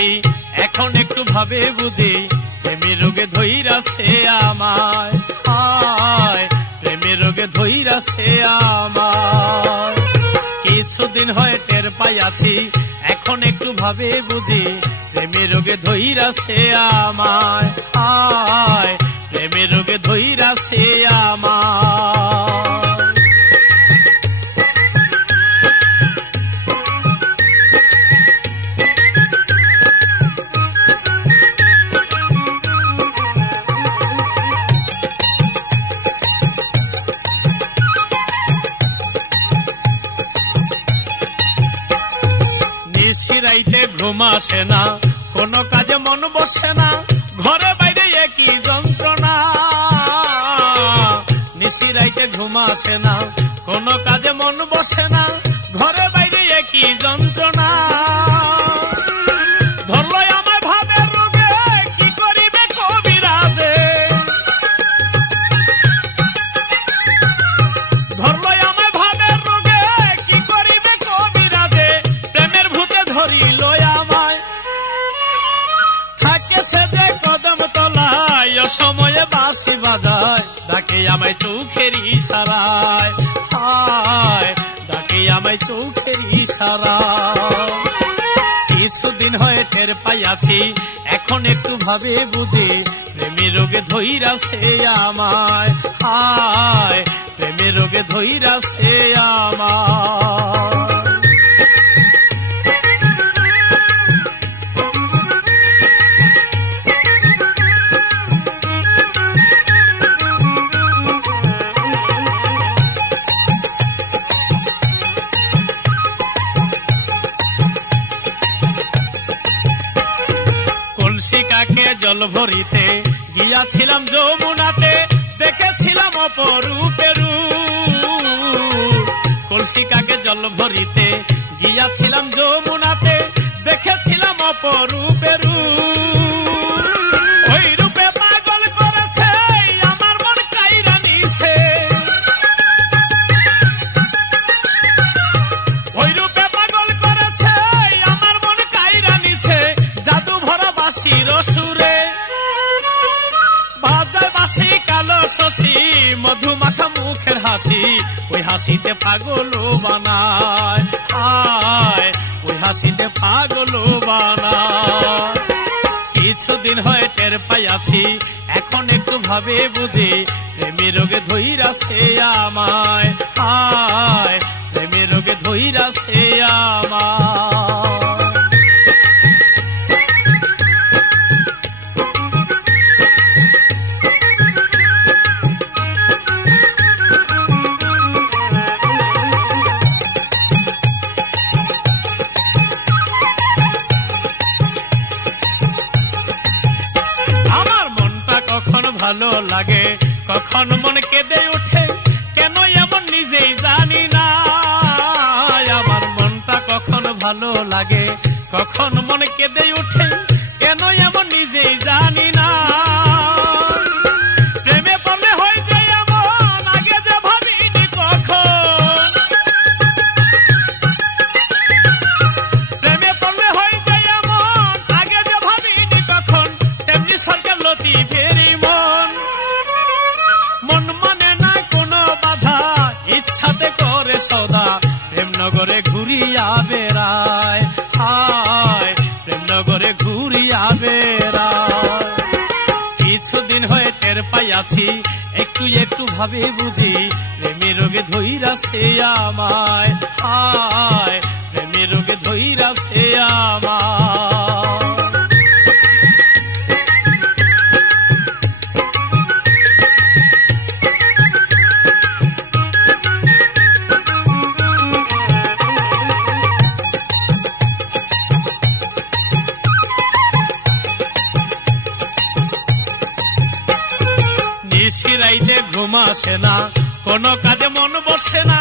আছি এখন একটু ভাবে বুঝি প্রেমের রোগে ধইরাছে আমায় প্রেমের রোগে ধইরাছে আমায় কিছুদিন হয় টের পাই আছি এখন একটু ভাবে বুঝি প্রেমের রোগে ধইরাছে আমায় প্রেমের রোগে ধইরাছে আমায় নিশিরাইতে ঘুম আসে না কোনো কাজে মন বসে না ঘরে বাইরে একই যন্ত্রণা নিশিরাইতে ঘুম আসে না কোনো কাজে মন বসে না ঘরে বাইরে একই যন্ত্রণা ধরলো আমায় ভাবের রোগে কি করিবে কবিরাজে ধরলো আমায় ভাবের রোগে কি করিবে কবিরাজে প্রেমের ভূতে ধরিল আমায় থাকে সে যে কদম তলায় অসময়ে বাঁশি বাজায় ডাকে আমায় চোখের ইশারায় ডাকে আমায় চোখের ইশারায় কিছুদিন হয়ে টের পাই আছি এখন একটু ভাবে বুঝি প্রেমের রোগে ধইরাছে আমায় প্রেমের রোগে ধইরাছে আমায় কলসিকাকে জল ভরিতে গিয়াছিলাম যমুনাতে দেখেছিলাম অপরূপের কলসিকাকে জল ভরিতে গিয়াছিলাম যমুনাতে দেখেছিলাম অপরূপের ওই রূপে পাগল করেছে আমার মন কাইরা নিছে ওই রূপে পাগল করেছে আমার মন কাইরা নিছে জাদু ভরা বাঁশির সুরে বাজায় বাঁশি কালো শশী মধুমাখা মুখের হাসি ওই হাসিতে পাগল বানায় ওই হাসিতে পাগল বানায় কিছুদিন হয় টের পাই আছি এখন একটু ভাবে বুঝি প্রেমের রোগে ধইরাছে আমায় প্রেমের রোগে ধইরাছে আমায় ভালো লাগে কখন মন কেঁদে ওঠে কেন এমন নিজেই জানি না আমার মনটা কখন ভালো লাগে কখন মন কেঁদে ওঠে কেন এমন নিজেই জানি না প্রেমে পড়লে হয়ে যায় এমন আগে যে ভাবিনি কখন প্রেমে পড়লে হয়ে যায় এমন আগে যে ভাবিনি কখন তেমনি সরকার লতি ফেরি সদা প্রেমনগরে ঘুরিয়া বেড়ায় প্রেমনগরে ঘুরিয়া বেড়ায় কিছুদিন হয়ে টের পাই আছি একটু একটু ভাবে বুঝি প্রেমের রোগে ধইরাছে আমায় প্রেমের রোগে ধইরাছে আমায় নিশিরাইতে ঘুম আসে না কোনো কাজে মন বসে না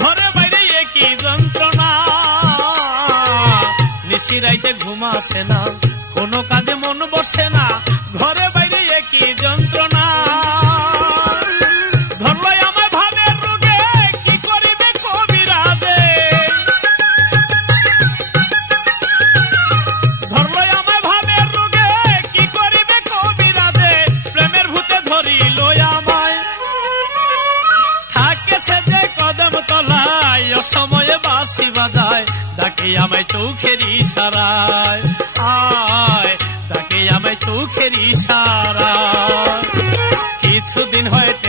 ঘরে বাইরে একই যন্ত্রণা নিশিরাইতে ঘুম আসে না কোনো কাজে মন বসে না ঘরে বাইরে একই যন্ত্রণা ধরলো আমায় ভাবের রোগে কি করিবে কবিরাজে ধরলো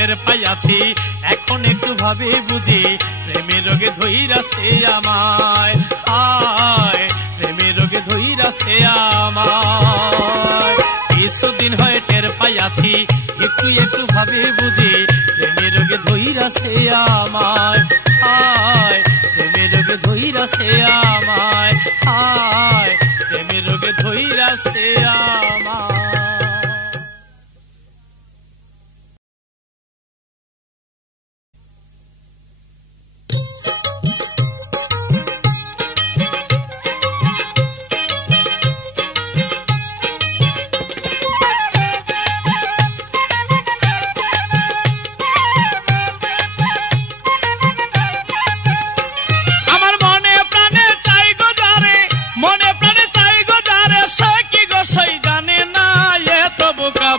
টের পাইয়াছি, এখন একটু ভাবে বুঝি প্রেমের রোগে ধইরাছে আমায়, হায় প্রেমের রোগে ধইরাছে আমায়। কিছুদিন হয় টের পাইয়াছি, একটু একটু ভাবে বুঝি প্রেমের রোগে ধইরাছে আমায়, হায় প্রেমের রোগে ধইরাছে আমায়, হায় প্রেমের রোগে ধইরাছে আমায়।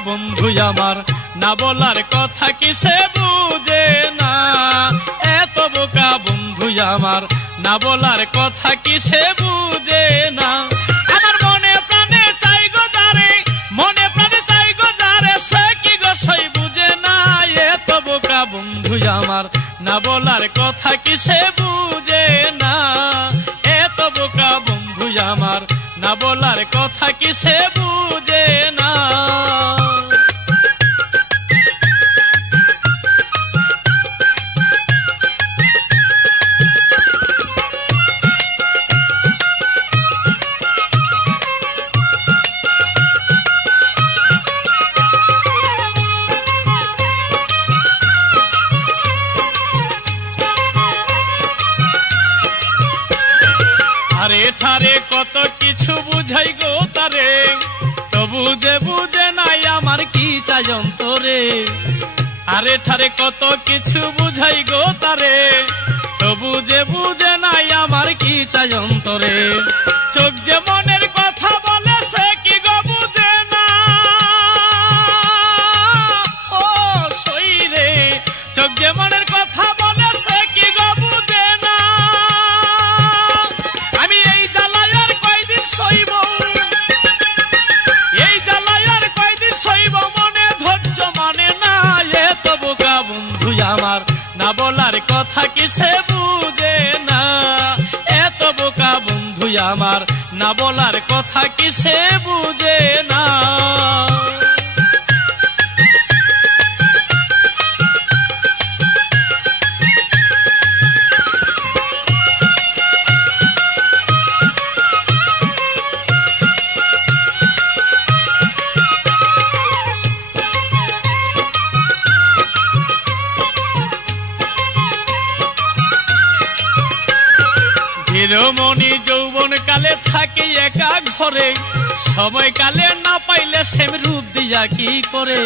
বন্ধু আমার না বলার কথা কি সে বুঝে না, এত বোকা বন্ধু আমার না বলার কথা কি সে বুঝে না। আমার মনে প্রাণে চাই গো যারে, মনে প্রাণে চাই গো যারে, সে কি গো সই বুঝে না, এত বোকা বন্ধু আমার না বলার কথা কি সে বুঝে না, এত বোকা বন্ধু আমার না বলার কথা কি সে বুঝে না। আরে ঠারে কত কিছু বুঝাই গো তারে, তবু যে বুঝে নাই আমার কি চাই অন্তরে। আরে ঠারে কত কিছু বুঝাই গো তারে, তবু যে বুঝে নাই আমার কি চাই অন্তরে। চোখ যে মনের কথা বলে সে কি গো বুঝে না, ও সই রে, চোখ যে মনের কথা বলে সে কি গো বুঝে না। আমি এই জ্বালায় আর কয়দিন সইব, এই জ্বালায় আর কয়দিন সইব, মনে ধৈর্য মানে না, এত বোকা বন্ধু আমার না বলার কথা কি সে বুঝে না, এত বোকা বন্ধু আমার না বলার কথা কি সে বুঝে না। মনি যৌবন কালে থাকে একা ঘরে, সময় কালে না পাইলে সেম রূপ দিয়া কি করে।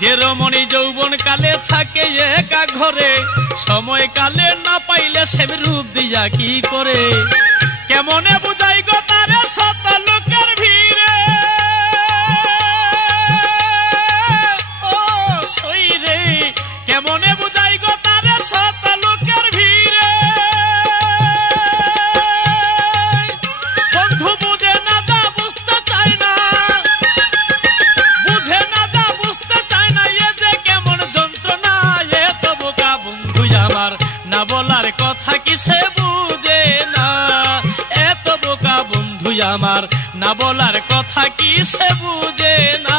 যে রমণী যৌবন কালে থাকে একা ঘরে, সময় কালে না পাইলে সেম রূপ দিয়া কি করে। কেমনে বুঝাই গো তারে শত লোকের ভিড়ে, ও সই রে, কেমনে বুঝাই গো তারে শত লোকের ভিড়ে। না বলার কথা কি সে বুঝে না, এত বোকা বন্ধু আমার না বলার কথা কি সে বুঝে না।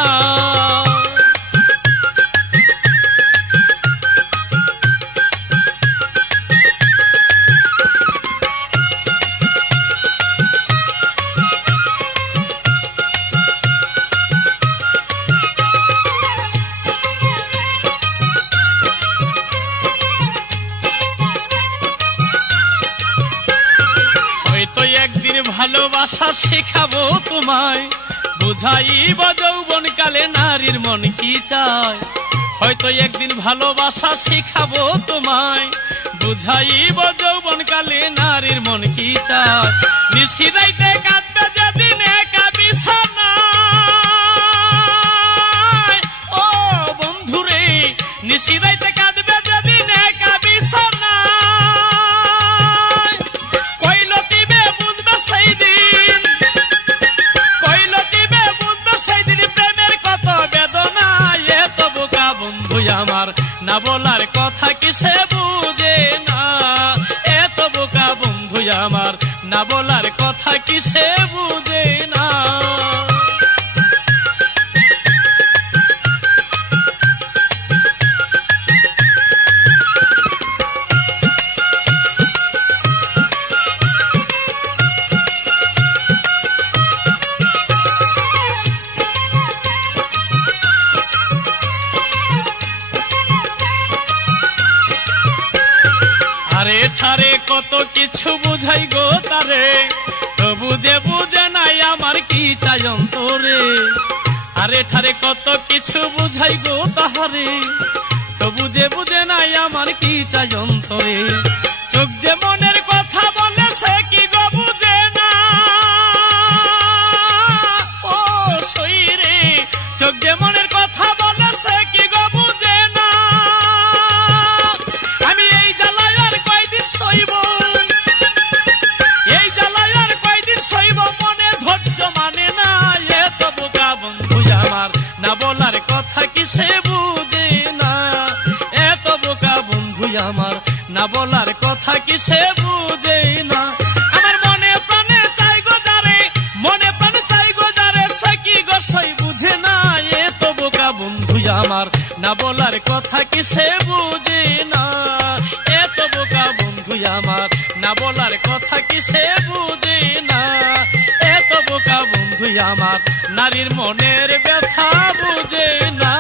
ভালোবাসা শেখাবো তোমায়, বুঝাইব যৌবন কালে নারীর মন কি চায়। হয়তো একদিন ভালোবাসা শেখাবো তোমায়, বুঝাইব যৌবন কালে নারীর মন কি চায়। নিশিরাইতে কাঁদবে যেদিন একা বিছানায়, ও বন্ধুরে, নিশিরাইতে কাঁদবে যেদিন একা বিছানায়। কইল দিবে বুঝবে সেই দিন, কইল দিবে বুঝবে সেই দিন প্রেমের কত বেদনা। এত বোকা বন্ধু আমার না বলার কথা কি সে বুঝে না। এত বোকা বন্ধু আমার, না বলার কথা কি সে বুঝে না। আরে ঠারে কত কিছু বুঝাই গো তারে, তবু যে বুঝে নাই আমার কি চাই অন্তরে। আরে ঠারে কত কিছু বুঝাই গো তাহারে, তবু যে বুঝে নাই আমার কি চাই অন্তরে। চোখ যে মনের কথা বলে সে কি গো বুঝে না। ও সইরে, চোখ যে মনের কথা বলে সে কি গো বুঝে না। আমি এই জ্বালায় আর কয়দিন সইব, এই জ্বালায় আর কয়দিন সইব, মনে ধৈর্য মানে না। এত বোকা বন্ধু আমার, না বলার কথা কি সে বুঝে না। এত বোকা বন্ধু আমার, না বলার কথা কি সে বুঝে না। আমার মনে প্রাণে চাই গো যারে, মনে প্রাণে চাই গো যারে, সে কি গো সই বুঝে না। এত বোকা বন্ধু আমার, না বলার কথা কি সে বুঝে না। এত বোকা বন্ধু আমার, না বলার কথা কি সে বুঝে না। এত বোকা বন্ধু আমার, নারীর মনের ব্যথা বুঝে না।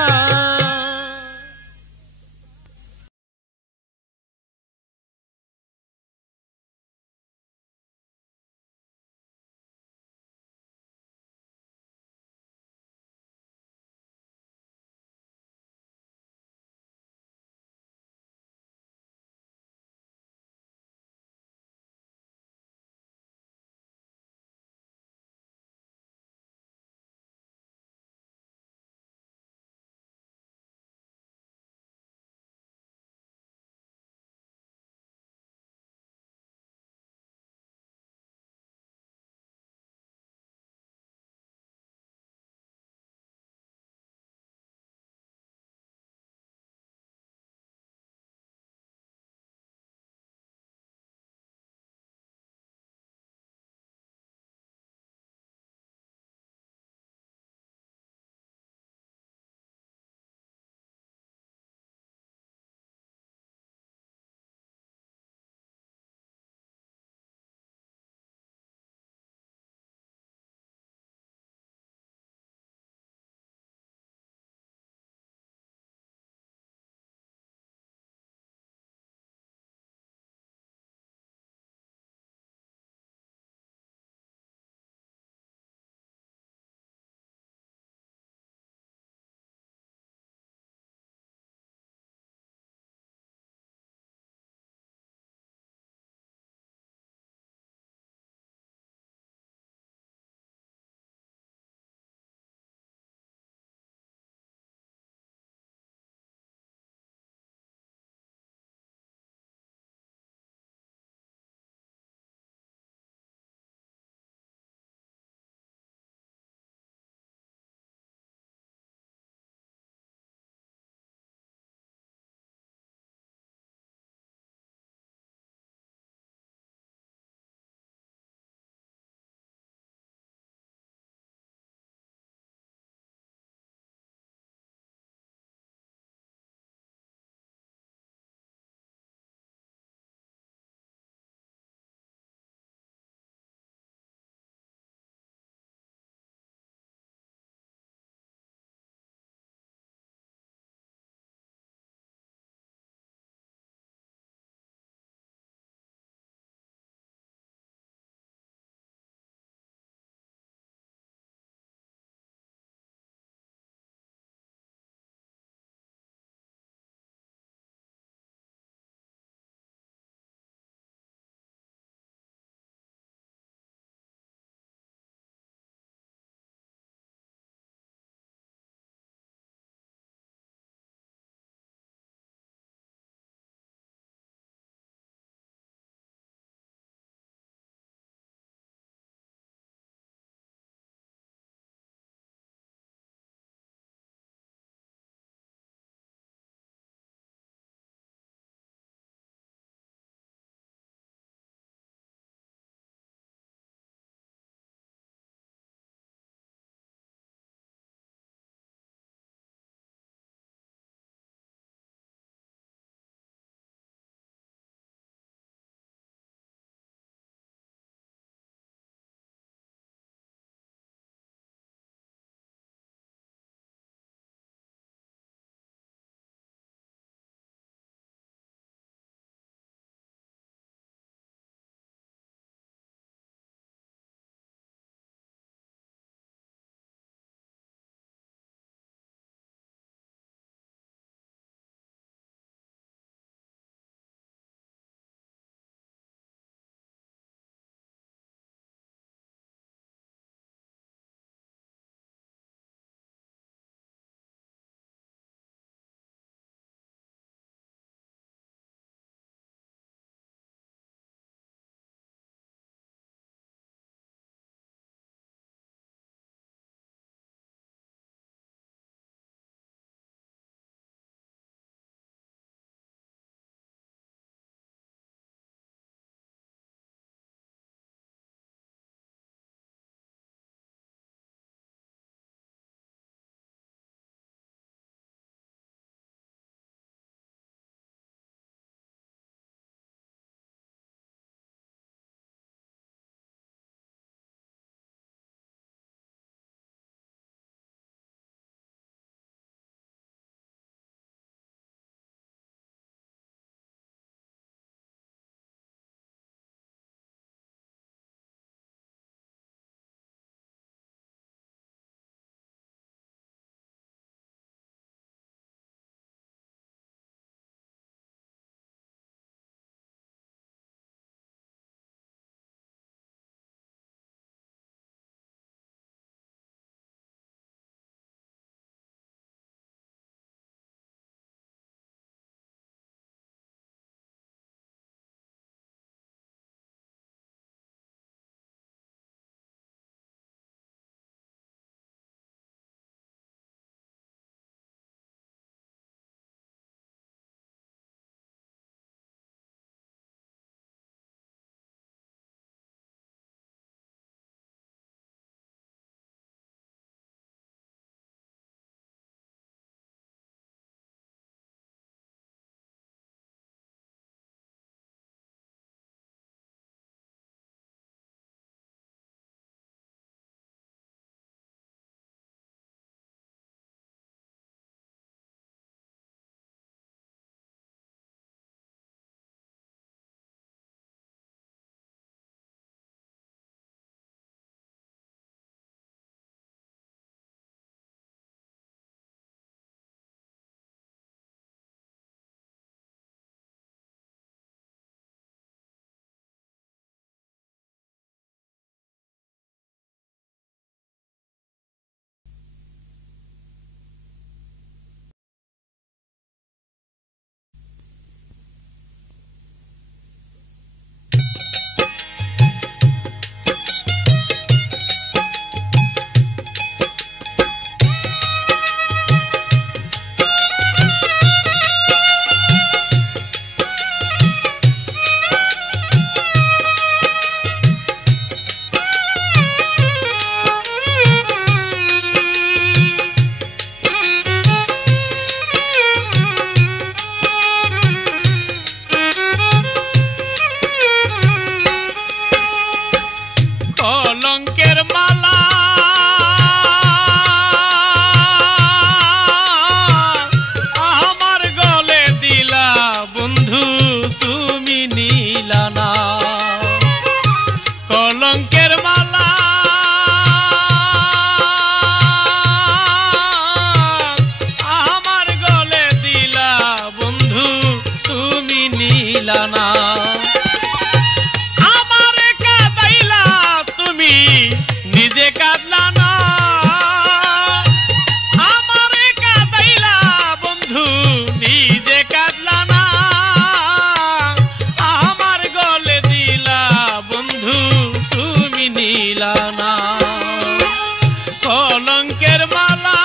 কলঙ্কের মালা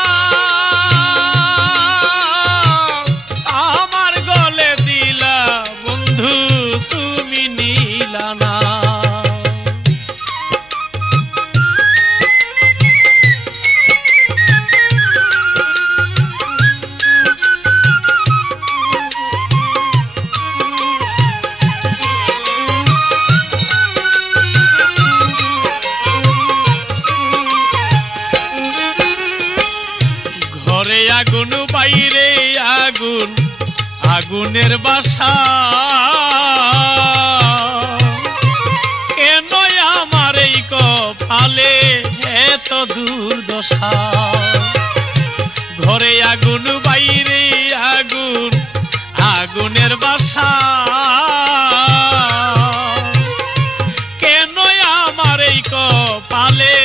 আমার গলে দিলা বন্ধু তুমি নিলা না। ঘরে আগুন বাইরে আগুন আগুনের বাসা কেন আমার এই কপালে এত দুর্দশা। ঘরে আগুন বাইরে আগুন আগুনের বাসা কেন আমার এই কপালে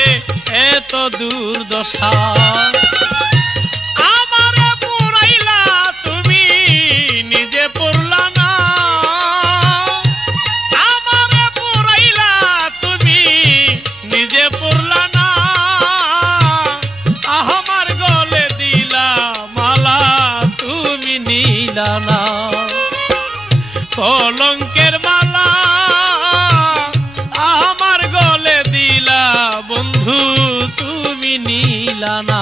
এত দুর্দশা। কলঙ্কের মালা আমার গলে দিলা বন্ধু তুমি নিলা না।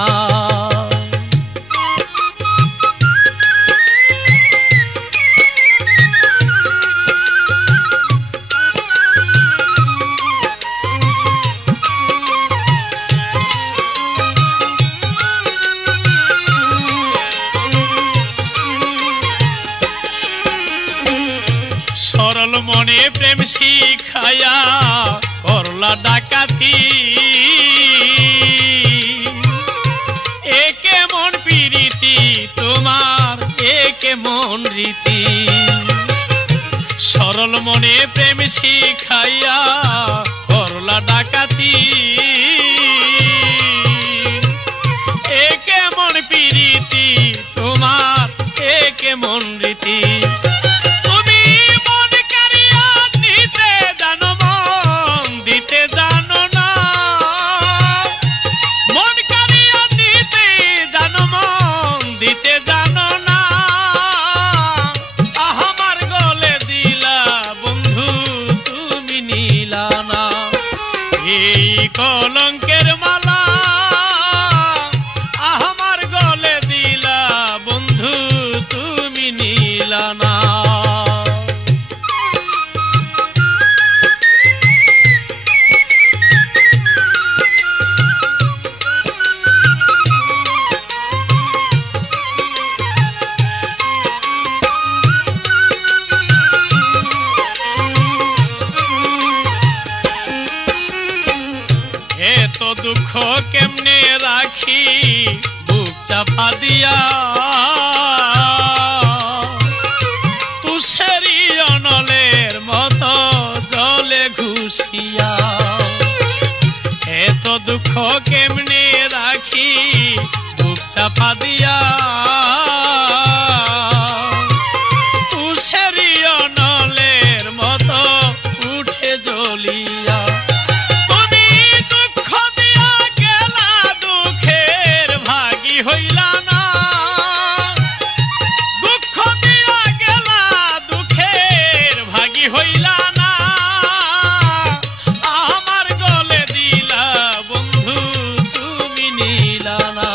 সরল মনে প্রেম শিখায়া করলা ডাকাতি একে মন প্রীতি তোমার একে মন রীতি। সরল মনে প্রেম শিখাইয়া করলা ডাকাতি একে মন প্রীতি তোমার একে মন রীতি। কলঙ্কের মালা আমার গলে দিলা বন্ধু তুমি নিলা না। এত দুঃখ কেমনে রাখি বুক চাপা দিয়া তুষেরি অনলের মতো জলে ঘুষিয়া। এত দুঃখ কেমনে রাখি বুক চাপা দিয়া তুষেরি অনলের মতো উঠে জ্বলিয়া। হইলা না দুঃখ দিয়া গেলা দুঃখের ভাগী হইলা না আমার গলে দিলা বন্ধু তুমি নিলা না।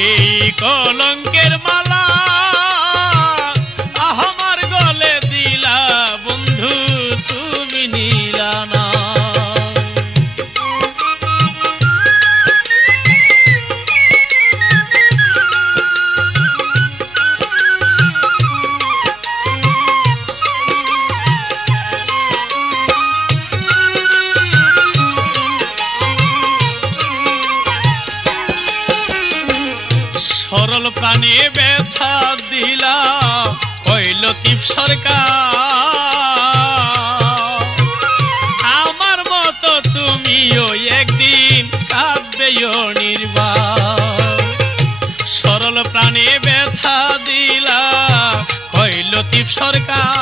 এই কলঙ্কের মালা আমার গলে দিলা বন্ধু তুমি নিলা না। সরল প্রাণে ব্যথা দিলা হইল তীপ সরকার আমার মতো তুমিও একদিন কাঁদবেও নির্বাক। সরল প্রাণে ব্যথা দিলা হইল তীপ সরকার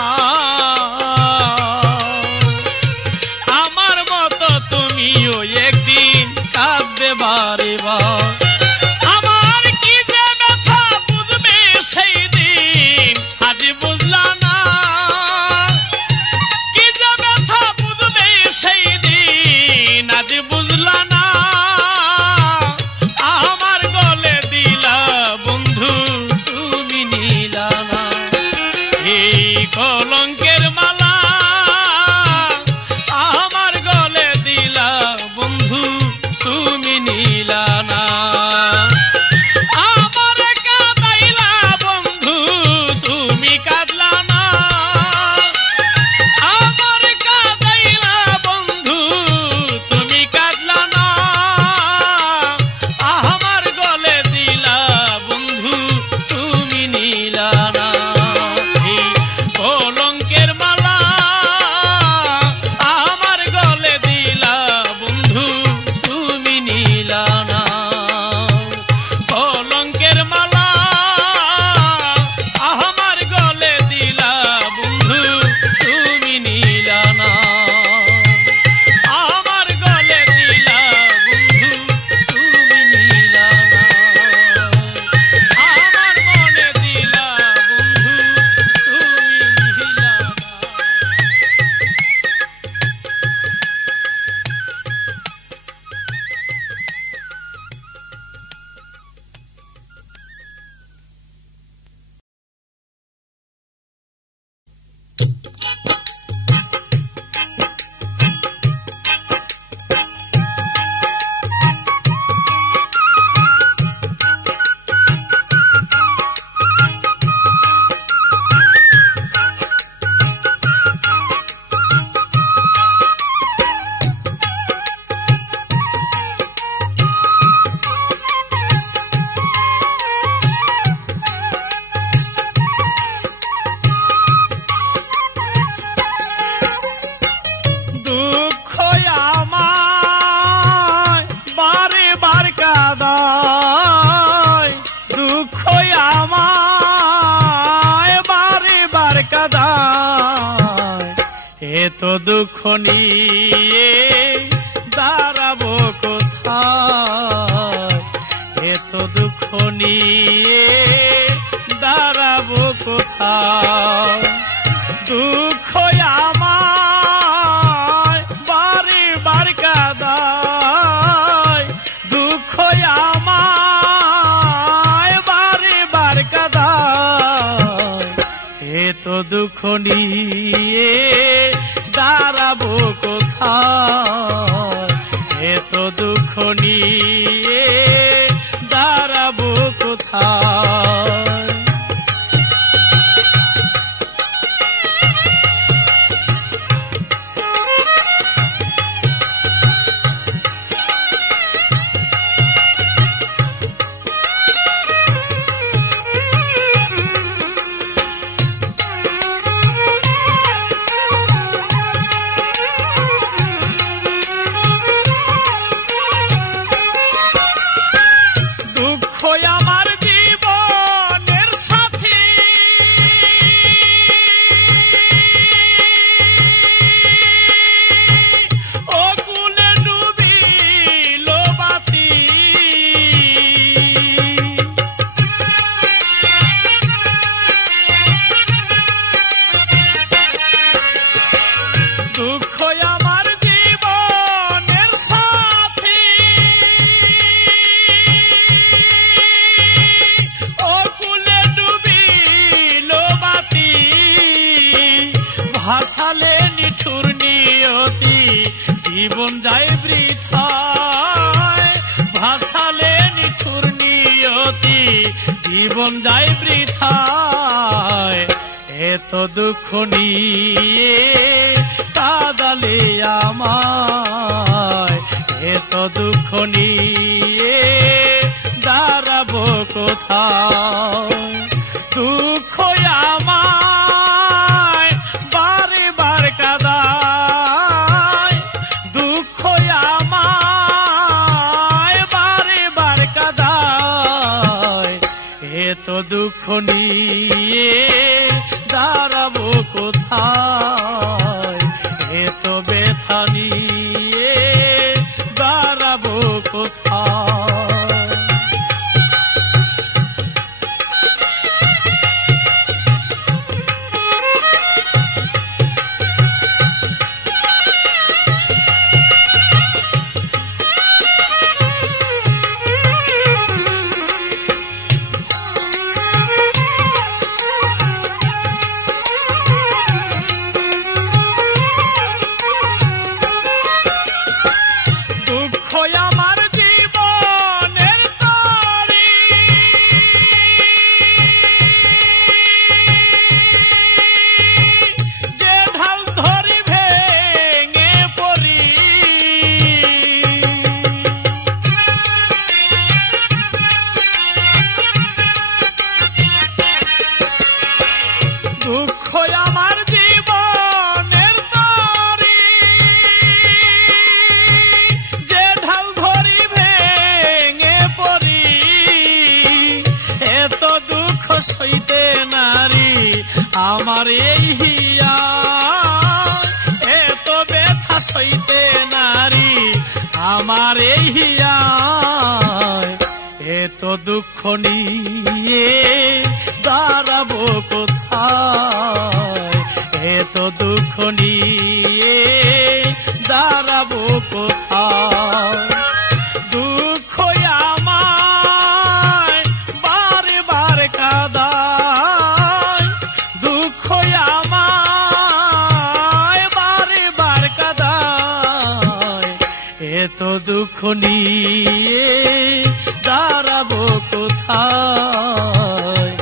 আমার মতো তুমিও একদিন কাঁদবে বারে। আমার কি যে ব্যথা বুঝবে সেই দিন আজ বুঝলা না, কি যে ব্যথা বুঝবে সেই দিন আজ বুঝলা না। আমার গলে দিলা বন্ধু তুমি নিলা না, এই কলঙ্কের মালা আমার গলে দিলা বন্ধু তুমি নিলা না। আমার কাঁদাইলা বন্ধু তুমি কাঁদলা না, আমার কাঁদাইলা বন্ধু তুমি কাঁদলা না। আমার গলে দিলা বন্ধু তুমি নিলা না, এই কলঙ্কের মালা আমার গলে দিলা বন্ধু তুমি নিলা না। কলঙ্কের মালা আমার গলে দিলা বন্ধু তুমি নিলা না, আমার গলে দিলা বন্ধু তুমি নিলা না, আমার মনে দিলা বন্ধু তুমি নিলা না। দুঃখ আমায় বারে বার কাঁদায়, দুঃখ আমায় বারে বার কাঁদায়, এত দুঃখ নিয়ে দাঁড়াবো কোথায়, এত দুঃখ নিয়ে দাঁড়াবো কোথায়। দুঃখ আমায় বারে বার কাঁদায়, দুঃখ আমায় বারে বার কাঁদায়, এত দুঃখ নিয়ে দাঁড়াবো কোথায়, এত দুঃখ নিয়ে দাঁড়াবো কোথায়। দুঃখ আমার জীবনের সাথী, ও কুলে ডুবিল বাতি, দুঃখ আমার জীবনের সাথী, ও কুলে ডুবিল বাতি, ভাসালে নিঠুর নিয়তি জীবন যায় বৃথায়, ভাসালে নিঠুর নিয়তি জীবন যায় বৃথায়, এত দুঃখ নিয়ে কাঁদালে আমায়, এত দুঃখ নিয়ে দাঁড়াবো কোথায়। দুঃখ আমায় বারে বার কাঁদায়, দুঃখ আমায় বারে বার কাঁদায়, এত দুঃখ নিয়ে দাঁড়াবো কোথায়, এত ব্যথা নিয়ে দাঁড়াবো কোথায়। সইতে নারী আমার এই হিয়া, এত ব্যথা সইতে নারী আমার এই হিয়া, এত দুঃখ নিয়ে দাঁড়াবো কোথায়, এত দুঃখ নিয়ে দাঁড়াবো কোথায়। দুঃখ আমায় বারে বারে কাঁদায়, দুঃখ আমায় বারে বারে কাঁদায়, এত দুঃখ নিয়ে দাঁড়াবো কোথায়,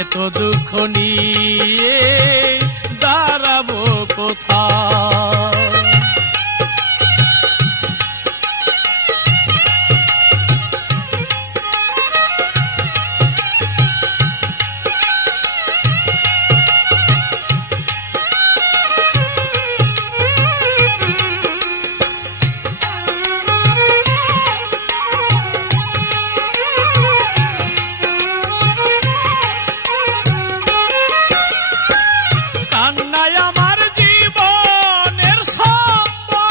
এত দুঃখ নিয়ে দাঁড়াবো কোথায়। কান্নায় আমার জীবনের সম্বল,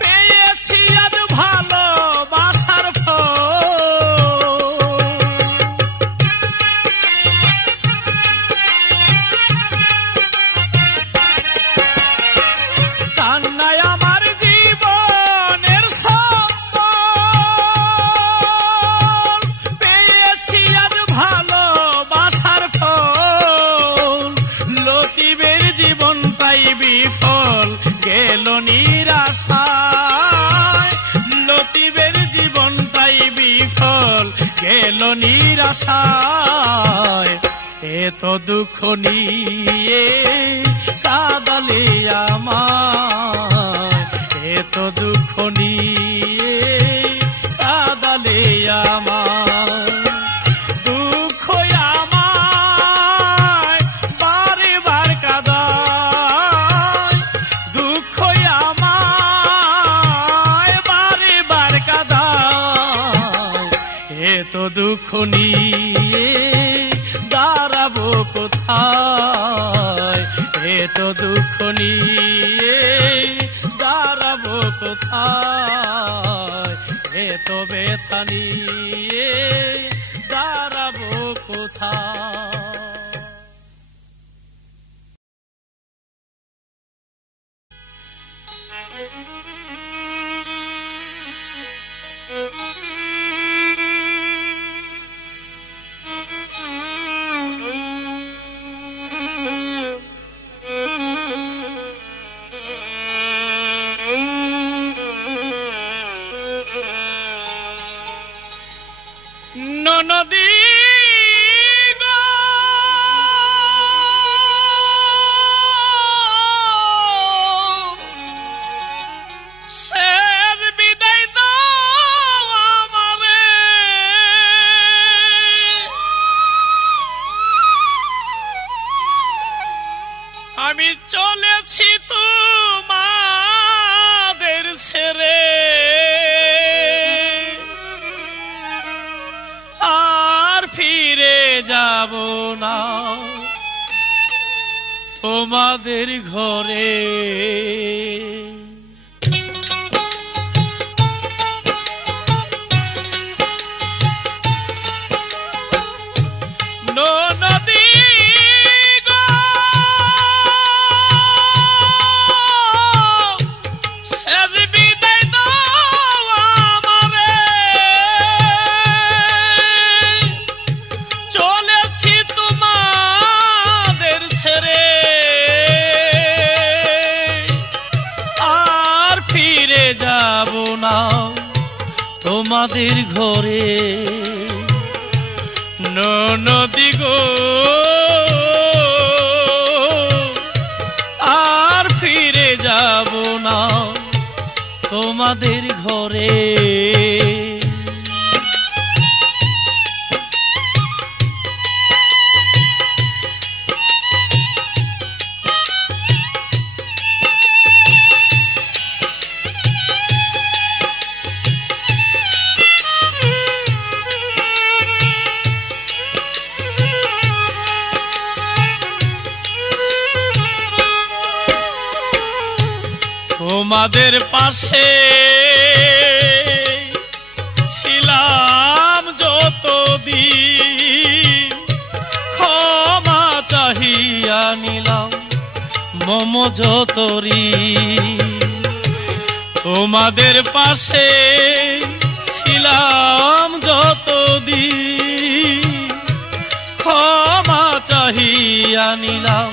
পেয়েছি আর ভালোবাসার ফল। কান্নায় আমার জীবনের সম্বল, পেয়েছি আর ভালোবাসার ফল। লতিফের জীবনটাই বিফল গেল নিরাশায়, লতিফের জীবনটাই বিফল গেল নিরাশায়, এত দুঃখ নিয়ে কাঁদালে আমায়, এত দুঃখ নিয়ে কাঁদালে আমায়। দুঃখ আমায় বারে বার কাঁদায়, দুঃখ আমায় বারে বার কাঁদায়, এত দুঃখ নিয়ে দাঁড়াবো কোথায়, এত দুঃখ নিয়ে দাঁড়াবো কোথায়, এত ব্যথা নিয়ে দাঁড়াবো কোথায়। নদী গো, শের বিদায় দাও আমারে, আমি চলেছি তোমাদের ছেড়ে, আর ফিরে যাব না তোমাদের ঘরে। নদী গো, শেষ বিদায় দাও আমারে, চলেছি তোমাদের ছেড়ে, আর ফিরে যাব না তোমাদের ঘরে। নদী গো, আর ফিরে যাব না তোমাদের ঘরে। তোমাদের পাশে ছিলাম যতদিন, ক্ষমা চাহিয়া নিলাম মম যতরি। তোমাদের পাশে ছিলাম যতদিন, ক্ষমা চাহিয়া নিলাম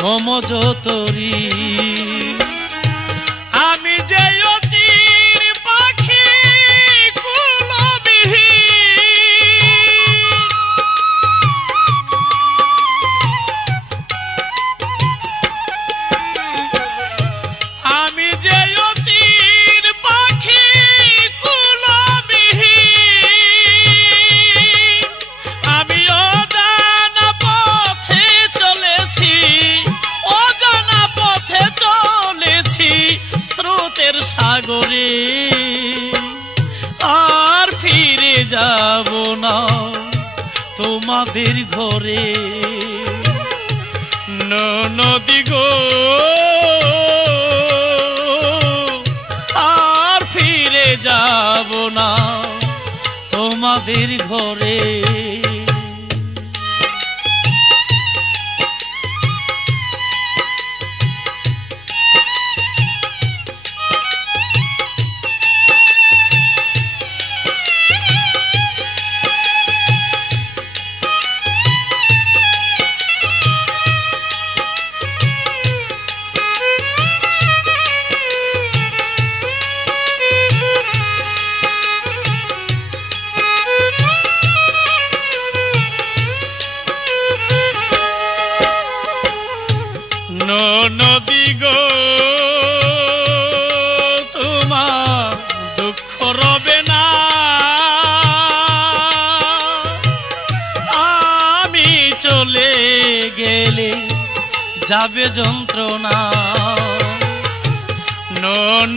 মম যতরি। আমি যে অচির পাখি কুলবিহীন, আমি যে অচির পাখি কুলবিহীন, আমি অজানা পথে চলেছি, অজানা পথে চলেছি স্রোতের সাগরে, আর ফিরে যাব না তোমাদের ঘরে। নদী গো আর ফিরে যাব না তোমাদের ঘরে। নদী গো তোমার দুঃখ রবে না, আমি চলে গেলে যাবে যন্ত্রণা।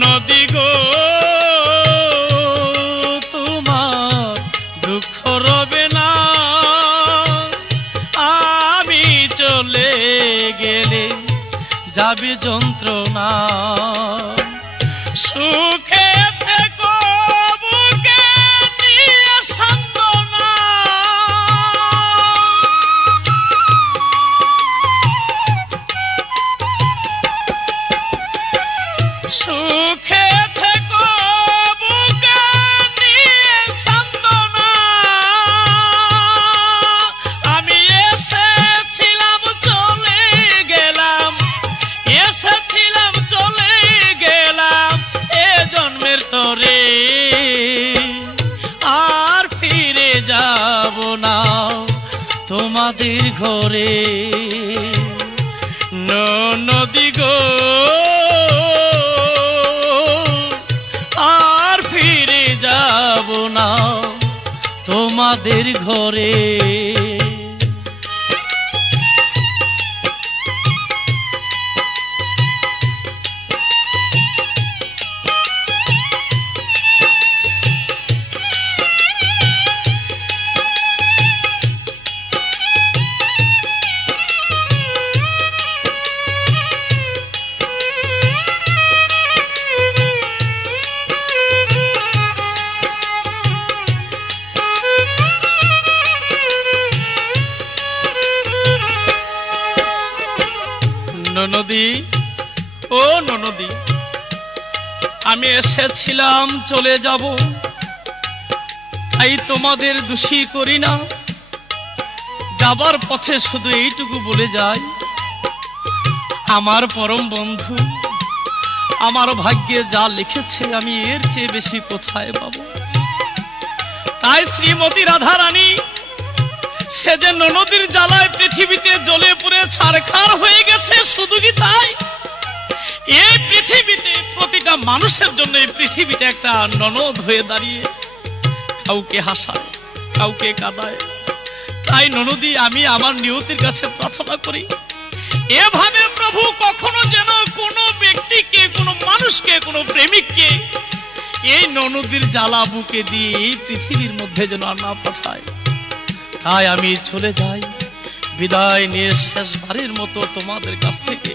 নদী গো তোমার দুঃখ রবে না, আমি চলে গেলে যাবে যন্ত্রণা। সুখে থেকো বুকে নিয়ে সান্ত্বনা, সুখে থেকো বুকে নিয়ে সান্ত্বনা। আমি এসেছিলাম চলে গেলাম, এসেছিলাম চলে গেলাম এ জন্মের তরে, আর ফিরে যাব না তোমাদের ঘরে। নদী গো আর ফিরে যাব না তোমাদের ঘরে। ননদী ও ননদী, আমি এসেছিলাম চলে যাব, তাই তোমাদের দোষী করি না। যাবার পথে শুধু এইটুকু বলে যাই, আমার পরম বন্ধু আমার ভাগ্যে যা লিখেছে আমি এর চেয়ে বেশি কোথায় পাবো। তাই শ্রীমতী রাধা রানী সে যে ননদীর জ্বালায় পৃথিবীতে জ্বলে পুড়ে ছারখার হয়ে গেছে, শুধু কি তাই, এই পৃথিবীতে প্রতিটা মানুষের জন্য এই পৃথিবীতে একটা ননদ হয়ে দাঁড়িয়ে কাউকে হাসায় কাউকে কাঁদায়। তাই ননদী আমি আমার নিয়তির কাছে প্রার্থনা করি, এভাবে প্রভু কখনো যেন কোনো ব্যক্তিকে, কোনো মানুষকে, কোনো প্রেমিককে এই ননদীর জ্বালা বুকে দিয়ে এই পৃথিবীর মধ্যে যেন না পাঠায়। তাই আমি চলে যাই, বিদায় নিয়ে শেষবারের মতো তোমাদের কাছ থেকে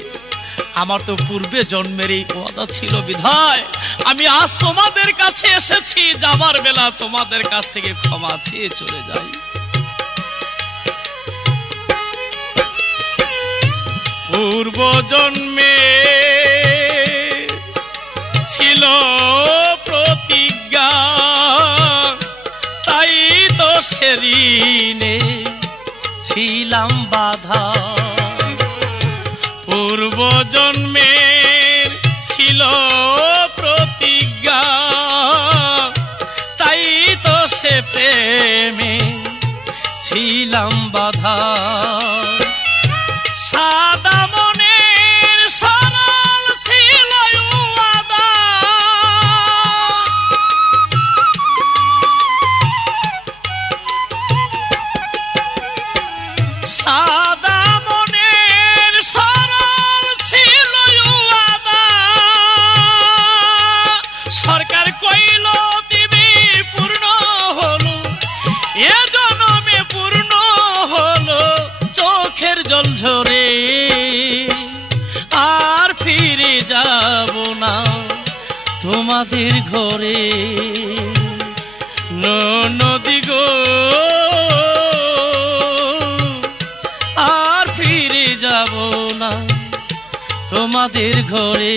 আমার তো পূর্বে জন্মেরই ওয়াদা ছিল বিধায় আমি আজ তোমাদের কাছে এসেছি, যাবার বেলা তোমাদের কাছ থেকে ক্ষমা চেয়ে চলে যাই। পূর্ব জন্মে ছিল প্রতিজ্ঞা, তাই তো সেদিনে ছিলাম বাধা। পূর্ব জন্মের ছিল প্রতিজ্ঞা, তাই তো সে প্রেমে ছিলাম বাধা। সাদা মনের সরল ছিল ওয়াদা, সাদা মনের সরল ছিল ওয়াদা। সরকার কইল দিবি পূর্ণ হলো, এ জন্মে পূর্ণ হলো চোখের জল ঝরে। আর ফিরে যাব না তোমাদের ঘরে। নদী গো আর ফিরে যাব না তোমাদের ঘরে।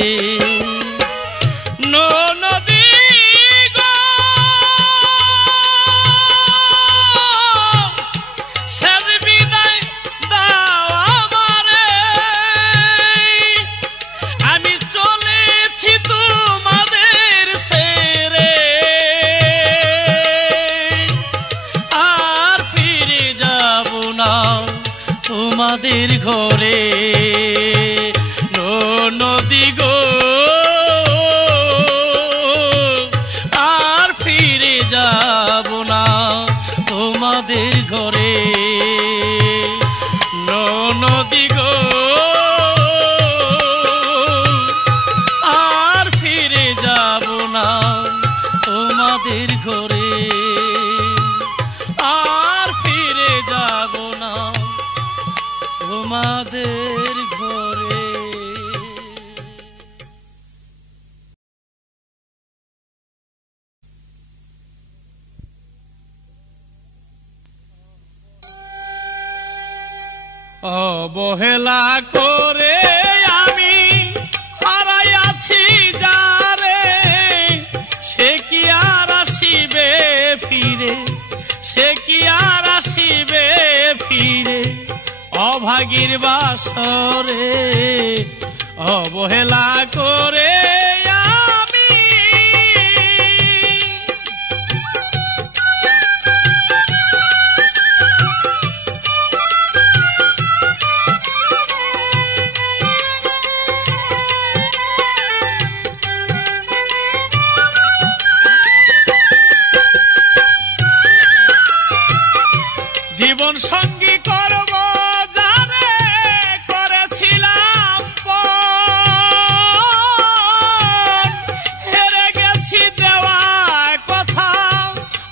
নদী তোমাদের ঘরে। নদী গো আর ফিরে যাব না তোমাদের ঘরে। নদী গো আর ফিরে যাব না তোমাদের ঘরে। আর ফিরে যাব না তোমাদের ঘরে। অবহেলা করে আমি হারাইয়াছি যারে, সে কি আর আসিবে ফিরে, সে কি আর আসিবে ফিরে। অভাগীর বাসরে অবহেলা করে আমি জীবন সঙ্গী করব যারে করেছিলাম হেরে গেছি দেওয়া কথা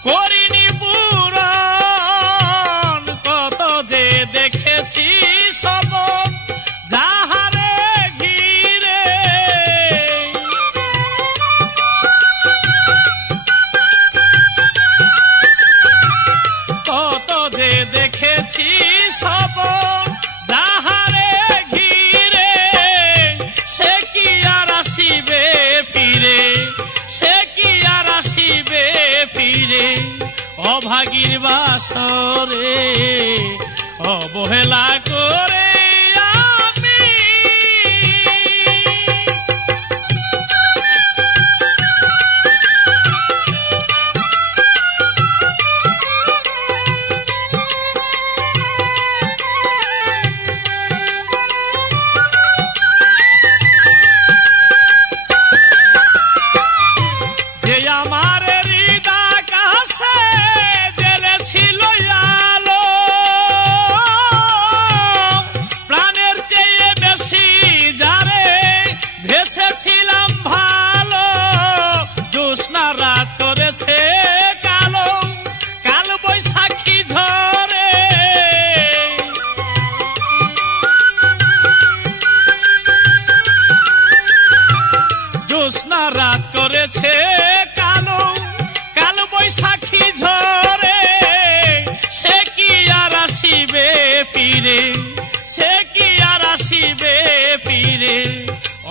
করিনি পূরণ। কত যে দেখেছি সব যাহারে ঘিরে, কত যে দেখেছি সব যাহারে ঘিরে। সে কি আর আসিবে ফিরে, সে কি আর আসিবে ফিরে। অভাগীর বাসরে অবহেলা করে আমি যে আমার হৃদয় কাছে জ্বলেছিল আলো, প্রাণের চেয়ে বেশি যারে ভেসেছিলাম ভালো। জ্যোৎস্না রাত করেছে কালো, কাল বৈশাখী ঝরে। সে কি আর আসিবে ফিরে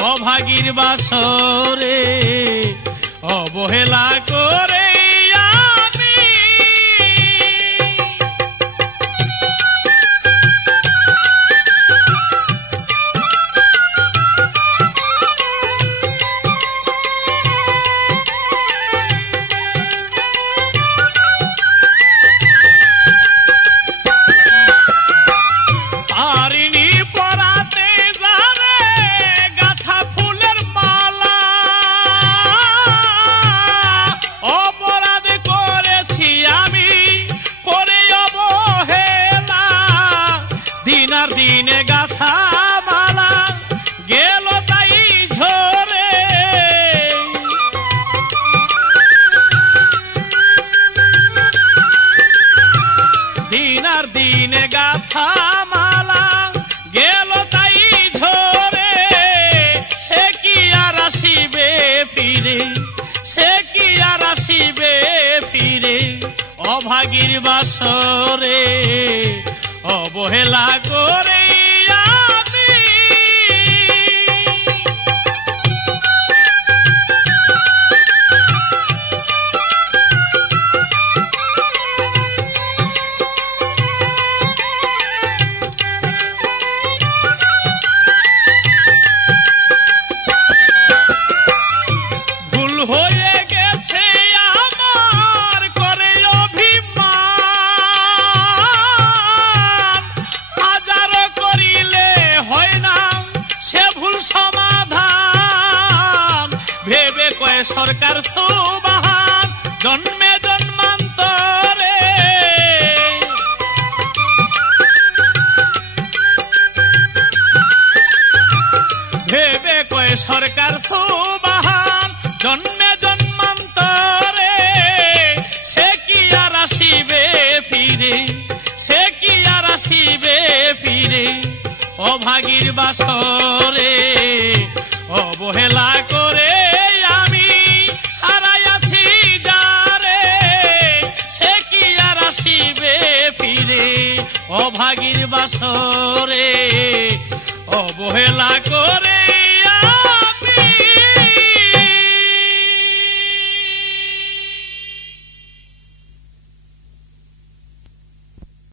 অভাগীর বাসরে অবহেলা করে আমি পারিনি পরাতে জানে গাথা ফুলের মালা অপরাধ করেছি আমি করে অবহেলা দিনার দিনে গাথা মালা গেল তাই ঝরে দিনার দিনে গাথা মালা গেল তাই ঝরে সে কি আর আসিবে ফিরে সে কি আর আসিবে ফিরে অভাগীর বাসরে অবহেলা করে আমি ভুল হয়ে গেছে আমার করে অভিমান হাজারো করিলে হয় না সে ভুল সমাধান ভেবে কয় সরকার সুবহান জন্মে জন্মান্তরে ভেবে কয় সরকার সুবহান জন্মে জন্মান্তরে সে কি আর আসিবে ফিরে সে কি আর আসিবে ফিরে অভাগীর বাসরে অবহেলা করে আমি হারাইয়াছি যারে সে কি আর আসিবে ফিরে অভাগীর বাসরে অবহেলা করে